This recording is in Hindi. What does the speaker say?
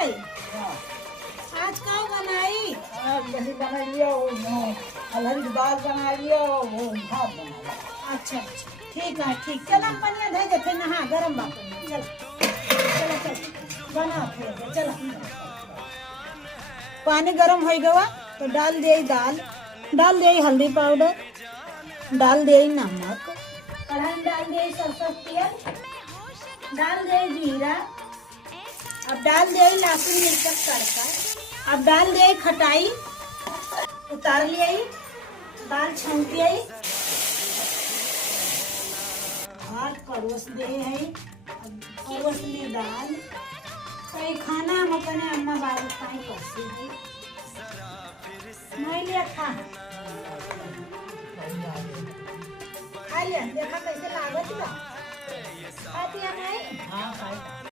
भाई आज का बनाई? आज वही बना लिया, वो अरहर की दाल बना लिया, वो भात बना लिया। अच्छा अच्छा ठीक है ठीक। चल हम पनिया धो दे फिर नहा गरम बात चल चलो चल बना फिर चलो। पानी गरम हो गया तो डाल दे डाल दे हल्दी पाउडर, डाल दे नमक, कढ़ाई में डाल दे सरसों तेल, डाल दे जीरा, अब डाल दे लहसुन मिर्च का तड़का, अब डाल दे खटाई, उतार लिया दाल छौंकी आई, भात परोस दे है, परोस ले दाल कई खाना हम अपने अम्मा बाबू खाई पसी है नहीं लिया खा लिया देखा कैसे लागत बा खाती है नहीं। हाँ खाई।